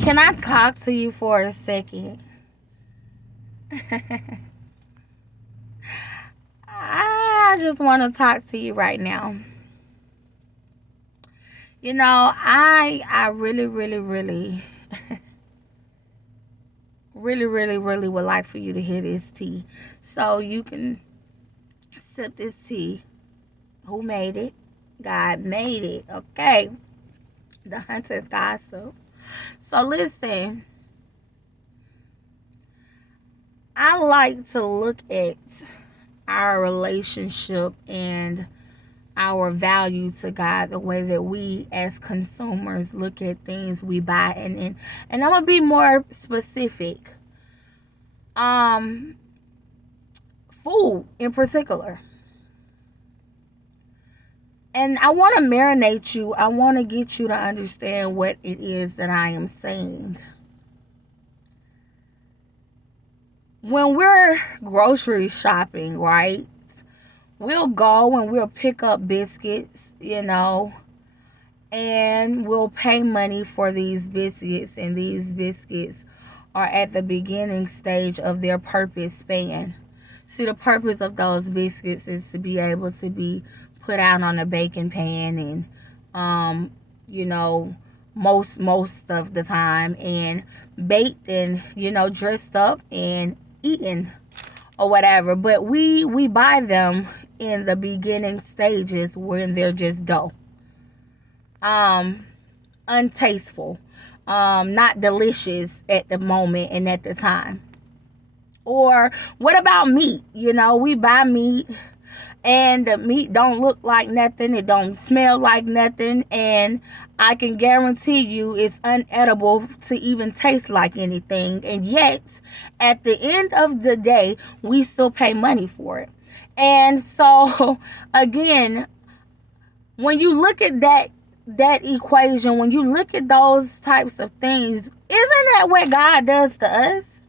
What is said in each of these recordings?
Can I talk to you for a second? I just want to talk to you right now. I really, really, really, really, really, really would like for you to hear this tea. So you can sip this tea. Who made it? God made it. Okay. The Hunter's Gossip. So listen, I like to look at our relationship and our value to God the way that we as consumers look at things we buy, and I'm gonna be more specific. Food in particular. And I want to marinate you. I want to get you to understand what it is that I am saying. When we're grocery shopping, right? We'll go and we'll pick up biscuits, and we'll pay money for these biscuits. And these biscuits are at the beginning stage of their purpose span. See, the purpose of those biscuits is to be able to be put out on a baking pan and, most of the time, and baked and, dressed up and eaten or whatever. But we buy them in the beginning stages when they're just dough. Untasteful. Not delicious at the moment and at the time. Or what about meat? We buy meat and the meat don't look like nothing. It don't smell like nothing. And I can guarantee you it's unedible to even taste like anything. And yet, at the end of the day, we still pay money for it. And so, again, when you look at that equation, when you look at those types of things, isn't that what God does to us?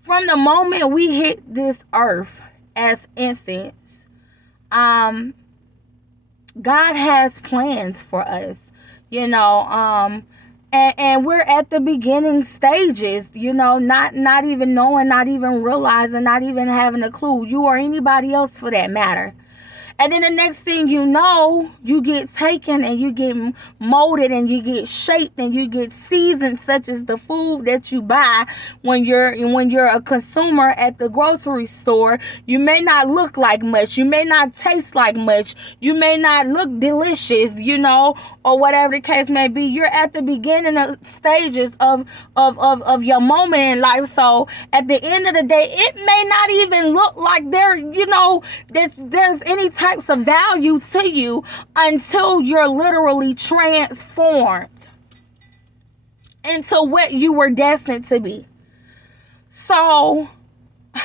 From the moment we hit this earth as infants, God has plans for us, and we're at the beginning stages, not even knowing, not even realizing, not even having a clue, you or anybody else for that matter. And then the next thing you know, you get taken and you get molded and you get shaped and you get seasoned, such as the food that you buy when you're a consumer at the grocery store. You may not look like much. You may not taste like much. You may not look delicious, or whatever the case may be. You're at the beginning of stages of your moment in life. So at the end of the day, it may not even look like there's any types of value to you until you're literally transformed into what you were destined to be. So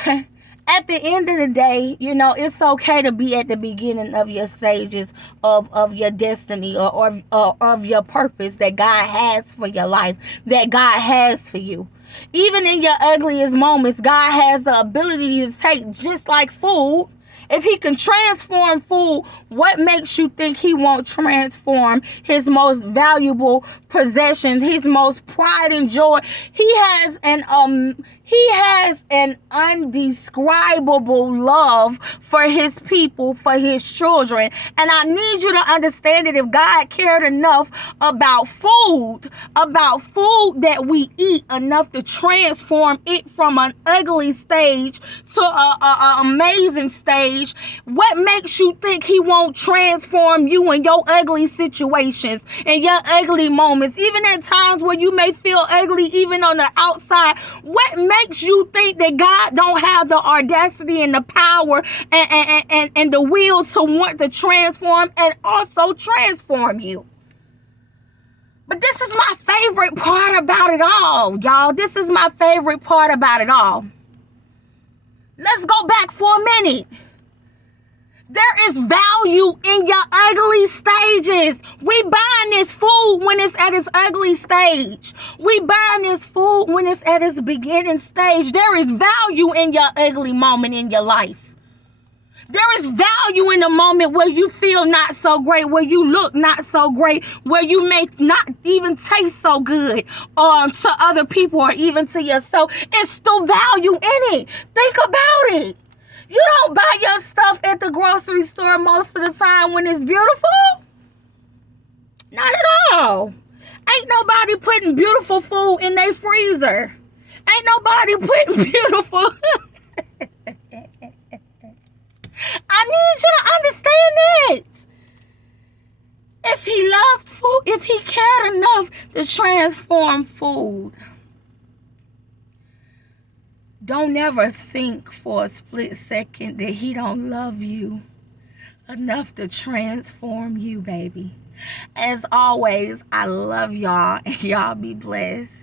at the end of the day, it's okay to be at the beginning of your stages of your destiny or of your purpose that God has for your life, that God has for you. Even in your ugliest moments, God has the ability to take, just like food. If he can transform food, what makes you think he won't transform his most valuable possessions, his most pride and joy? He has an undescribable love for his people, for his children. And I need you to understand that if God cared enough about food that we eat, enough to transform it from an ugly stage to an amazing stage, what makes you think he won't transform you in your ugly situations, in your ugly moments, even at times where you may feel ugly even on the outside? What makes you think that God don't have the audacity and the power and the will to want to transform and also transform you? But this is my favorite part about it all, y'all. This is my favorite part about it all. Let's go back for a minute. There is value in your ugly stages. We buying this food when it's at its ugly stage. We buying this food when it's at its beginning stage. There is value in your ugly moment in your life. There is value in the moment where you feel not so great, where you look not so great, where you may not even taste so good to other people or even to yourself. It's still value in it. Think about it. You don't buy your stuff at the grocery store most of the time when it's beautiful. Not at all. Ain't nobody putting beautiful food in their freezer. Ain't nobody putting beautiful... I need you to understand that. If he loved food, if he cared enough to transform food, don't ever think for a split second that he don't love you enough to transform you, baby. As always, I love y'all, and y'all be blessed.